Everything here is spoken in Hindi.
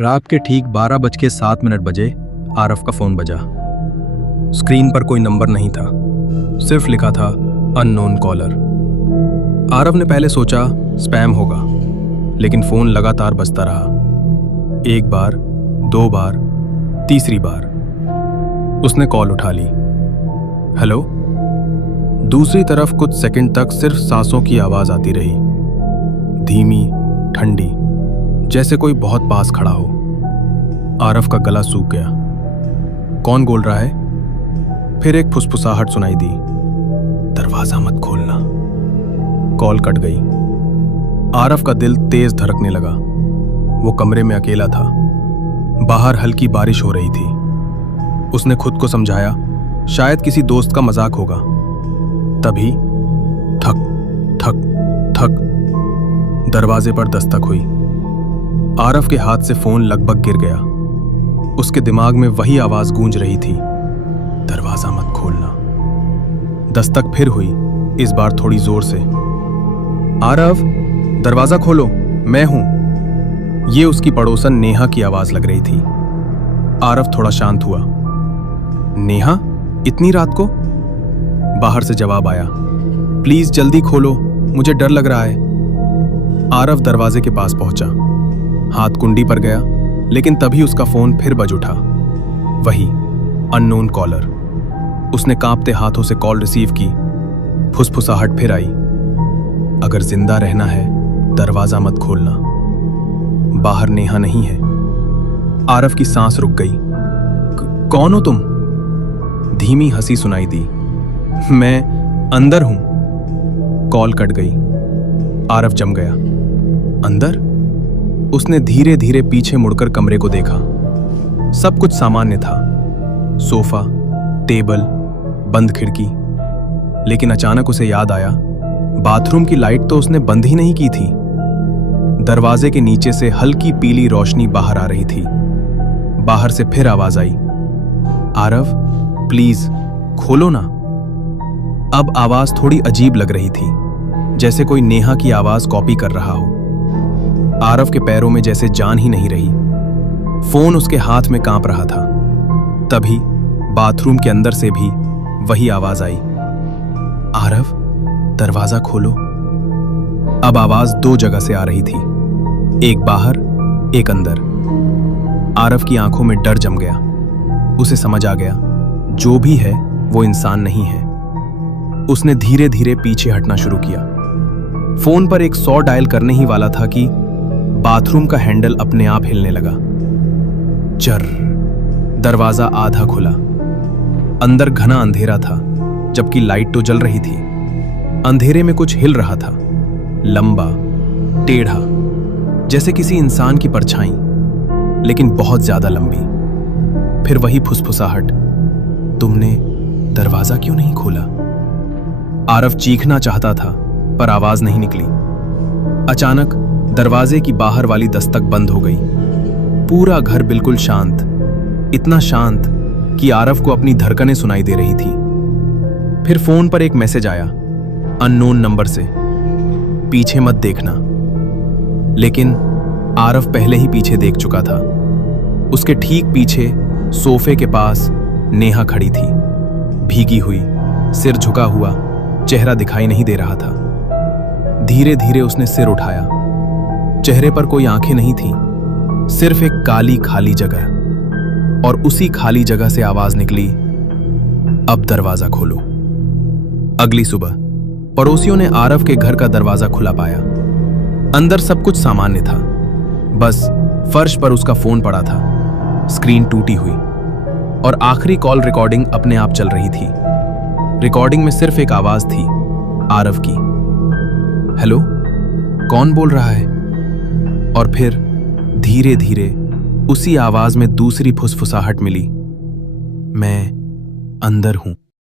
रात के ठीक 12:07 बजे आरफ का फोन बजा। स्क्रीन पर कोई नंबर नहीं था, सिर्फ लिखा था अननोन कॉलर। आरफ ने पहले सोचा स्पैम होगा, लेकिन फोन लगातार बजता रहा। एक बार, दो बार, तीसरी बार उसने कॉल उठा ली। हेलो। दूसरी तरफ कुछ सेकंड तक सिर्फ सांसों की आवाज आती रही, धीमी, ठंडी, जैसे कोई बहुत पास खड़ा हो। आरफ का गला सूख गया। कौन बोल रहा है? फिर एक फुसफुसाहट सुनाई दी, दरवाजा मत खोलना। कॉल कट गई। आरफ का दिल तेज धड़कने लगा। वो कमरे में अकेला था। बाहर हल्की बारिश हो रही थी। उसने खुद को समझाया शायद किसी दोस्त का मजाक होगा। तभी ठक ठक ठक दरवाजे पर दस्तक हुई। आरफ के हाथ से फोन लगभग गिर गया। उसके दिमाग में वही आवाज गूंज रही थी, दरवाजा मत खोलना। दस्तक फिर हुई, इस बार थोड़ी जोर से। आरफ, दरवाजा खोलो, मैं हूं। ये उसकी पड़ोसन नेहा की आवाज लग रही थी। आरफ थोड़ा शांत हुआ। नेहा, इतनी रात को? बाहर से जवाब आया, प्लीज जल्दी खोलो, मुझे डर लग रहा है। आरफ दरवाजे के पास पहुंचा। हाथ कुंडी पर गया, लेकिन तभी उसका फोन फिर बज उठा। वही अननोन कॉलर। उसने कांपते हाथों से कॉल रिसीव की। फुसफुसाहट फिर आई, अगर जिंदा रहना है दरवाजा मत खोलना। बाहर नेहा नहीं है। आरफ की सांस रुक गई। कौन हो तुम? धीमी हंसी सुनाई दी। मैं अंदर हूं। कॉल कट गई। आरफ जम गया। अंदर? उसने धीरे धीरे पीछे मुड़कर कमरे को देखा। सब कुछ सामान्य था, सोफा, टेबल, बंद खिड़की। लेकिन अचानक उसे याद आया, बाथरूम की लाइट तो उसने बंद ही नहीं की थी। दरवाजे के नीचे से हल्की पीली रोशनी बाहर आ रही थी। बाहर से फिर आवाज आई, आरव प्लीज खोलो ना। अब आवाज थोड़ी अजीब लग रही थी, जैसे कोई नेहा की आवाज कॉपी कर रहा हो। आरव के पैरों में जैसे जान ही नहीं रही। फोन उसके हाथ में कांप रहा था। तभी बाथरूम के अंदर से भी वही आवाज आई, आरव दरवाजा खोलो। अब आवाज दो जगह से आ रही थी, एक बाहर, एक अंदर। आरव की आंखों में डर जम गया। उसे समझ आ गया, जो भी है वो इंसान नहीं है। उसने धीरे धीरे पीछे हटना शुरू किया। फोन पर 100 डायल करने ही वाला था कि बाथरूम का हैंडल अपने आप हिलने लगा। चर। दरवाजा आधा खुला। अंदर घना अंधेरा था, जबकि लाइट तो जल रही थी। अंधेरे में कुछ हिल रहा था, लंबा, टेढ़ा, जैसे किसी इंसान की परछाई, लेकिन बहुत ज्यादा लंबी। फिर वही फुसफुसाहट, तुमने दरवाजा क्यों नहीं खोला? आरव चीखना चाहता था, पर आवाज नहीं निकली। अचानक दरवाजे की बाहर वाली दस्तक बंद हो गई। पूरा घर बिल्कुल शांत, इतना शांत कि आरव को अपनी धड़कनें सुनाई दे रही थी। फिर फोन पर एक मैसेज आया, अननोन नंबर से, पीछे मत देखना। लेकिन आरव पहले ही पीछे देख चुका था। उसके ठीक पीछे सोफे के पास नेहा खड़ी थी, भीगी हुई, सिर झुका हुआ, चेहरा दिखाई नहीं दे रहा था। धीरे धीरे उसने सिर उठाया। चेहरे पर कोई आंखें नहीं थी, सिर्फ एक काली खाली जगह। और उसी खाली जगह से आवाज निकली, अब दरवाजा खोलो। अगली सुबह पड़ोसियों ने आरव के घर का दरवाजा खुला पाया। अंदर सब कुछ सामान्य था, बस फर्श पर उसका फोन पड़ा था। स्क्रीन टूटी हुई और आखिरी कॉल रिकॉर्डिंग अपने आप चल रही थी। रिकॉर्डिंग में सिर्फ एक आवाज थी, आरव की। हेलो, कौन बोल रहा है? और फिर धीरे धीरे उसी आवाज में दूसरी फुसफुसाहट मिली, मैं अंदर हूं।